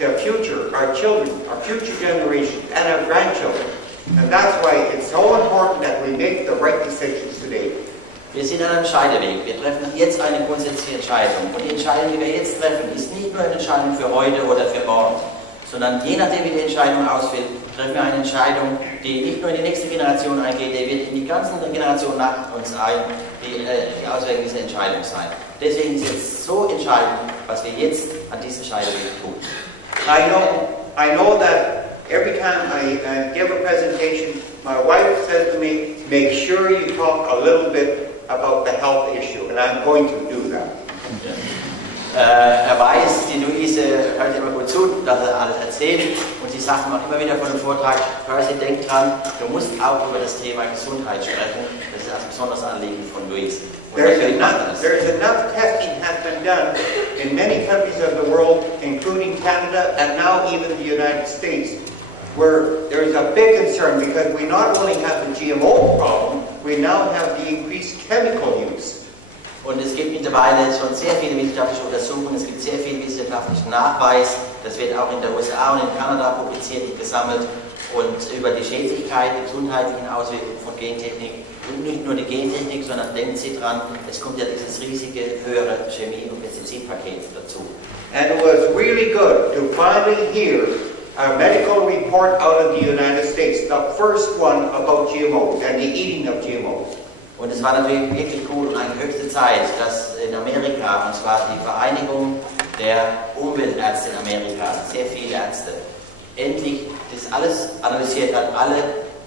the future, our children, our future generations, and our grandchildren. And that's why it's so important that we make the right decisions today. Wir sind an einem Scheideweg. Wir treffen jetzt eine grundsätzliche Entscheidung. Und die Entscheidung, die wir jetzt treffen, ist nicht nur eine Entscheidung für heute oder für morgen, sondern je nachdem, wie die Entscheidung ausfällt, treffen wir eine Entscheidung, die nicht nur in die nächste Generation eingeht, die wird in die ganzen Generationen nach uns die Auswirkung dieser Entscheidung sein. Deswegen ist es so entscheidend, was wir jetzt an diesem Scheideweg tun. I know that every time I give a presentation, my wife says to me, make sure you talk a little bit about the health issue, and I'm going to do that. Weiß, die Luise hört immer gut zu, dass alles erzählt, und sie sagt mir auch immer wieder von dem Vortrag, Percy, denk dran, du musst auch über das Thema Gesundheit sprechen. Das ist ein besonderes Anliegen von Luise. There's enough testing has been done in many countries of the world, including Canada and now even the United States, where there is a big concern because we not only have the GMO problem, we now have the increased chemical use. Und es gibt mittlerweile schon sehr viele wissenschaftliche Untersuchungen, es gibt sehr viel wissenschaftlichen Nachweis, das wird auch in der USA und in Kanada publiziert und gesammelt, und über die Schädlichkeit, die gesundheitlichen Auswirkungen von Gentechnik, und nicht nur die Gentechnik, sondern denken Sie dran, es kommt ja dieses riesige, höhere Chemie- und Pestizidpaket dazu. And it was really good to finally hear a medical report out of the United States, the first one about GMOs and the eating of GMOs. Und es war natürlich wirklich gut und eine höchste Zeit, dass in Amerika, und zwar die Vereinigung der Umweltärzte in Amerika, sehr viele Ärzte, endlich das alles analysiert hat, alle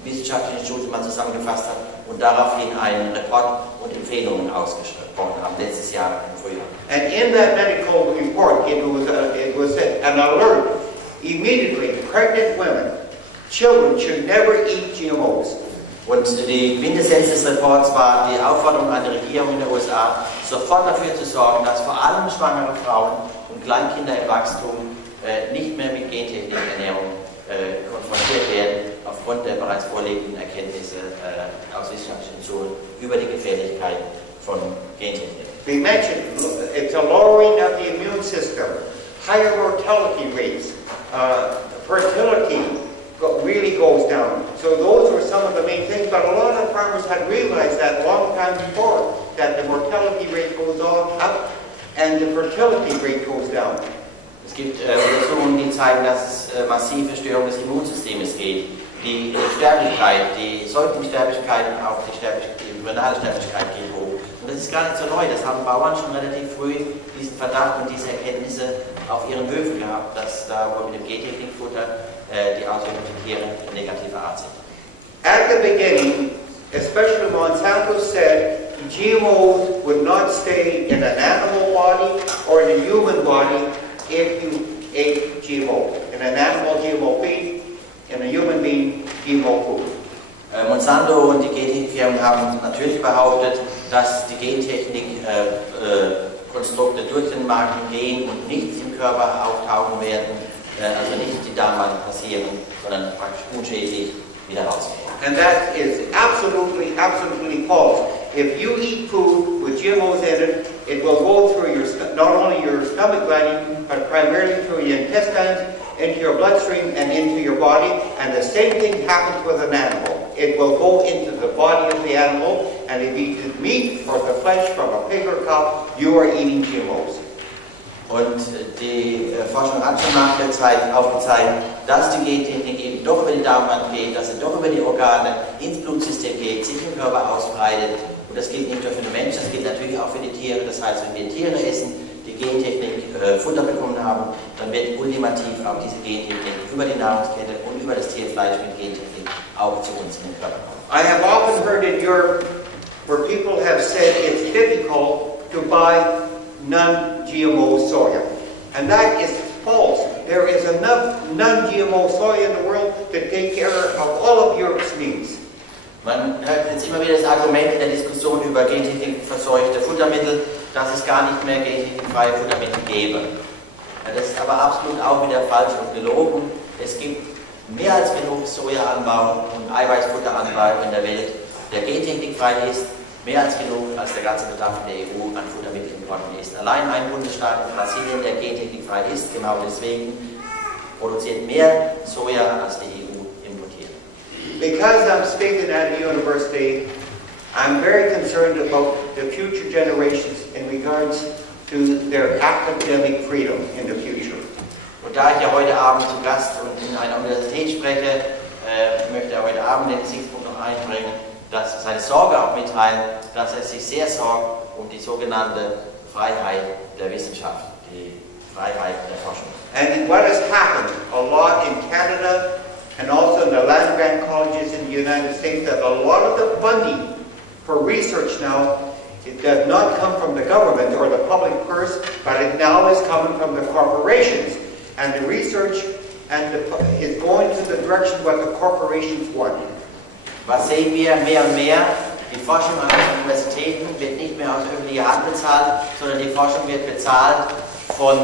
wissenschaftlichen Studien mal zusammengefasst hat und daraufhin einen Report und Empfehlungen ausgesprochen haben, letztes Jahr im Frühjahr. And in that medical report, it was an alert, immediately, pregnant women, children should never eat GMOs. Und die Quintessenz des Reports war die Aufforderung an die Regierung in den USA, sofort dafür zu sorgen, dass vor allem schwangere Frauen und Kleinkinder im Wachstum nicht mehr mit Gentechnikernährung konfrontiert werden, aufgrund der bereits vorliegenden Erkenntnisse aus wissenschaftlichen Methoden über die Gefährlichkeit von Gentechnik. We mentioned it's a lowering of the immune system, higher mortality rates, fertility really goes down. So those were some of the main things, but a lot of farmers had realized that a long time before, that the mortality rate goes up and the fertility rate goes down. Es gibt Untersuchungen, die zeigen, dass es massive Störungen des Immunsystems geht. Die Sterblichkeit, die Säuglingssterblichkeit und auch die embryonale Sterblichkeit geht hoch. Und das ist gar nicht so neu, das haben Bauern schon relativ früh diesen Verdacht und diese Erkenntnisse auf ihren Höfen gehabt, dass da wohl mit dem Gentechnikfutter die Auswirkungen für Tiere negativer Art sind. At the beginning, especially Monsanto said GMOs would not stay in an animal body or in a human body if you ate GMO. In an animal, GMO feed, in a human being, GMO food. Monsanto und die Gentechnikfirmen haben natürlich behauptet, dass die Gentechnik Konstrukte durch den Magen gehen und nicht im Körper auftauchen werden, also nicht die Darmwand passieren, sondern praktisch unschädlich wieder rausgehen. And that is absolutely false. If you eat food with GMOs in it, it will go through your not only your stomach lining, but primarily through your intestines, into your bloodstream, and into your body. And the same thing happens with an animal. It will go into the body of the animal, and if you eat the meat or the flesh from a pig or cow, you are eating GMOs. Und die Forschung hat schon aufgezeigt, dass die Gentechnik eben doch über die Darmwand geht, dass sie doch über die Organe ins Blutsystem geht, sich im Körper ausbreitet. Und das gilt nicht nur für den Menschen, das gilt natürlich auch für die Tiere. Das heißt, wenn wir Tiere essen, die Gentechnik Futter bekommen haben, dann wird ultimativ auch diese Gentechnik über die Nahrungskette und über das Tierfleisch mit Gentechnik auch zu uns in den Körper kommen. I have often heard in Europe where people have said it's difficult to buy non-GMO soya. And that is false. There is enough non-GMO soya in the world to take care of all of Europe's needs. Man hört jetzt immer wieder das Argument in der Diskussion über gentechnikverseuchte Futtermittel, dass es gar nicht mehr gentechnikfreie Futtermittel gäbe. Das ist aber absolut auch wieder falsch und gelogen. Es gibt mehr als genug Sojaanbau und Eiweißfutteranbau in der Welt, der gentechnikfrei ist. Mehr als genug, als der ganze Bedarf in der EU an Futtermittelimporten ist. Allein ein Bundesstaat in Brasilien, der gentechnikfrei ist, genau deswegen produziert mehr Soja als die EU importiert. Because I'm speaking at a university, I'm very concerned about the future generations in regards to their academic freedom in the future. Und da ich ja heute Abend zu Gast und in einer Universität spreche, möchte er heute Abend den Gesichtspunkt noch einbringen, dass seine Sorge auch mitteilen, dass er sich sehr sorgt um die sogenannte Freiheit der Wissenschaft, die Freiheit der Forschung. And what has happened a lot in Canada and also in the land-grant colleges in the United States, that a lot of the funding for research now, it does not come from the government or the public purse, but it now is coming from the corporations. And the research is going to the direction what the corporations want. Was sehen wir mehr und mehr? Die Forschung an den Universitäten wird nicht mehr aus öffentlicher Hand bezahlt, sondern die Forschung wird bezahlt von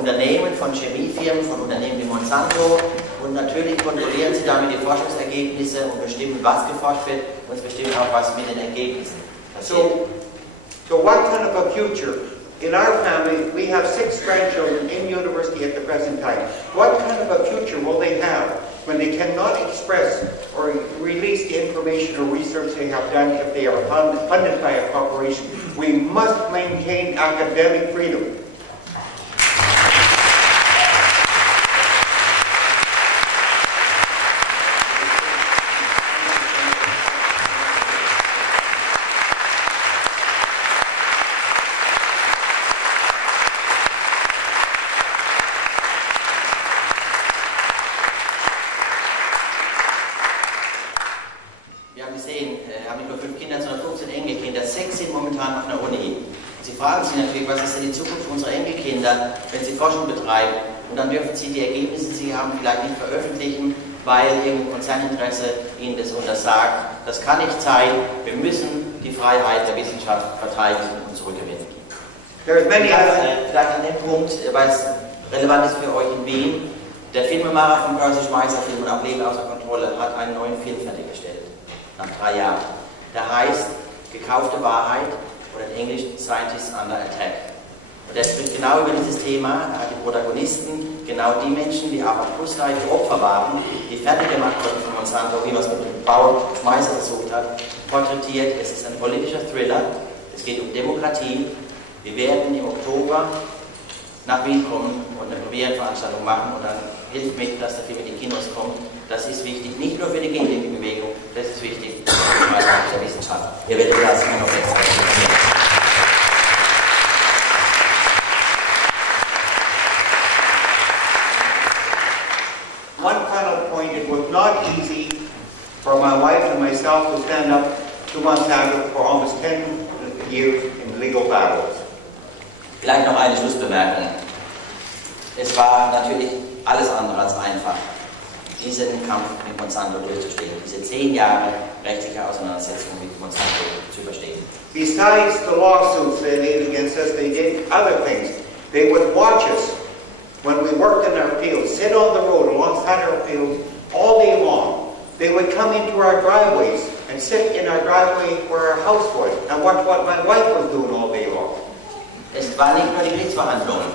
Unternehmen, von Chemiefirmen, von Unternehmen wie Monsanto, und natürlich kontrollieren sie damit die Forschungsergebnisse und bestimmen, was geforscht wird, und bestimmen auch, was mit den Ergebnissen passiert. So what kind of a future? In our family, we have 6 grandchildren in university at the present time. What kind of a future will they have when they cannot express or release the information or research they have done if they are funded by a corporation? We must maintain academic freedom. Wenn sie Forschung betreiben, und dann dürfen sie die Ergebnisse, die sie haben, vielleicht nicht veröffentlichen, weil irgendein Konzerninteresse ihnen das untersagt. Das kann nicht sein. Wir müssen die Freiheit der Wissenschaft verteidigen und zurückgewinnen. Vielleicht an dem Punkt, weil es relevant ist für euch in Wien, der Filmemacher von Percy Schmeisers Film und auch Leben außer Kontrolle hat einen neuen Film fertiggestellt, nach 3 Jahren. Der heißt Gekaufte Wahrheit oder in Englisch Scientists Under Attack. Und er spricht genau über dieses Thema. Er hat die Protagonisten, genau die Menschen, die aber abschlussreiche Opfer waren, die fertig gemacht wurden von Monsanto, wie man es mit dem Bauer Schmeiser versucht hat, porträtiert. Es ist ein politischer Thriller. Es geht um Demokratie. Wir werden im Oktober nach Wien kommen und eine Premierenveranstaltung machen, und dann hilft mit, dass der Film in die Kinos kommt. Das ist wichtig, nicht nur für die Gentechnik-Bewegung, das ist wichtig für die Freiheit der Wissenschaft. Ihr werdet das noch extra informieren. One final point, it was not easy for my wife and myself to stand up to Monsanto for almost 10 years in legal battles. Vielleicht noch eine Schlussbemerkung. Es war natürlich alles andere als einfach, diesen Kampf mit Monsanto durchzustehen, diese 10 Jahre rechtliche Auseinandersetzung mit Monsanto zu überstehen. Besides the lawsuits they laid against us, they did other things. They would watch us when we worked in our fields, sit on the road alongside our fields all day long. They would come into our driveways and sit in our driveway where our house was and watch what my wife was doing all day long. Es war nicht nur die Gerichtsverhandlungen,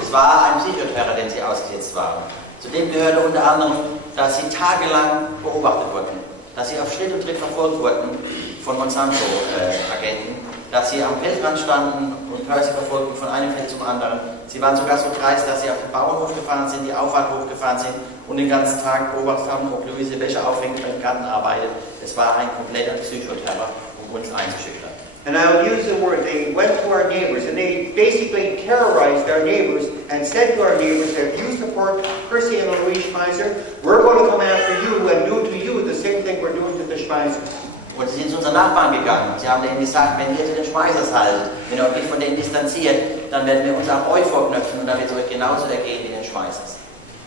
es war ein Psychoterror, den sie ausgesetzt waren. Zudem gehörte unter anderem, dass sie tagelang beobachtet wurden, dass sie auf Schritt und Tritt verfolgt wurden von Monsanto-Agenten, dass sie am Feldrand standen und Percy verfolgten von einem Feld zum anderen. Sie waren sogar so dreist, dass sie auf den Bauernhof gefahren sind, die Auffahrt hochgefahren sind und den ganzen Tag beobachtet haben, ob Louise Wäsche aufhängt und im Garten arbeitet. Es war ein kompletter Psychoterror, um uns einzuschüchtern. And I'll use the word, they went to our neighbors and they basically terrorized our neighbors and said to our neighbors that if you support Percy and Louise Schmeiser, we're going to come after you and do to you the same thing we're doing to the Schmeisers. Und sie sind zu unseren Nachbarn gegangen. Sie haben denen gesagt, wenn ihr zu den Schmeisers haltet, wenn ihr euch nicht von denen distanziert, dann werden wir uns auch euch vorknöpfen und dann wird es euch genauso ergehen wie den Schmeisers.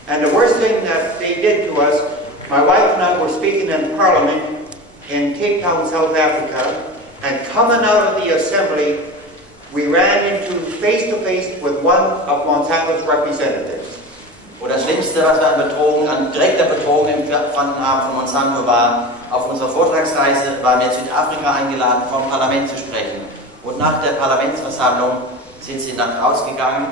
And the worst thing that they did to us, my wife and I were speaking in Parliament in Cape Town, South Africa, and coming out of the assembly, we ran into face-to-face with one of Monsanto's representatives. Und das Schlimmste, was wir an direkter Bedrohung empfunden haben von Monsanto, war, auf unserer Vortragsreise waren wir in Südafrika eingeladen, vor dem Parlament zu sprechen. Und nach der Parlamentsversammlung sind sie dann rausgegangen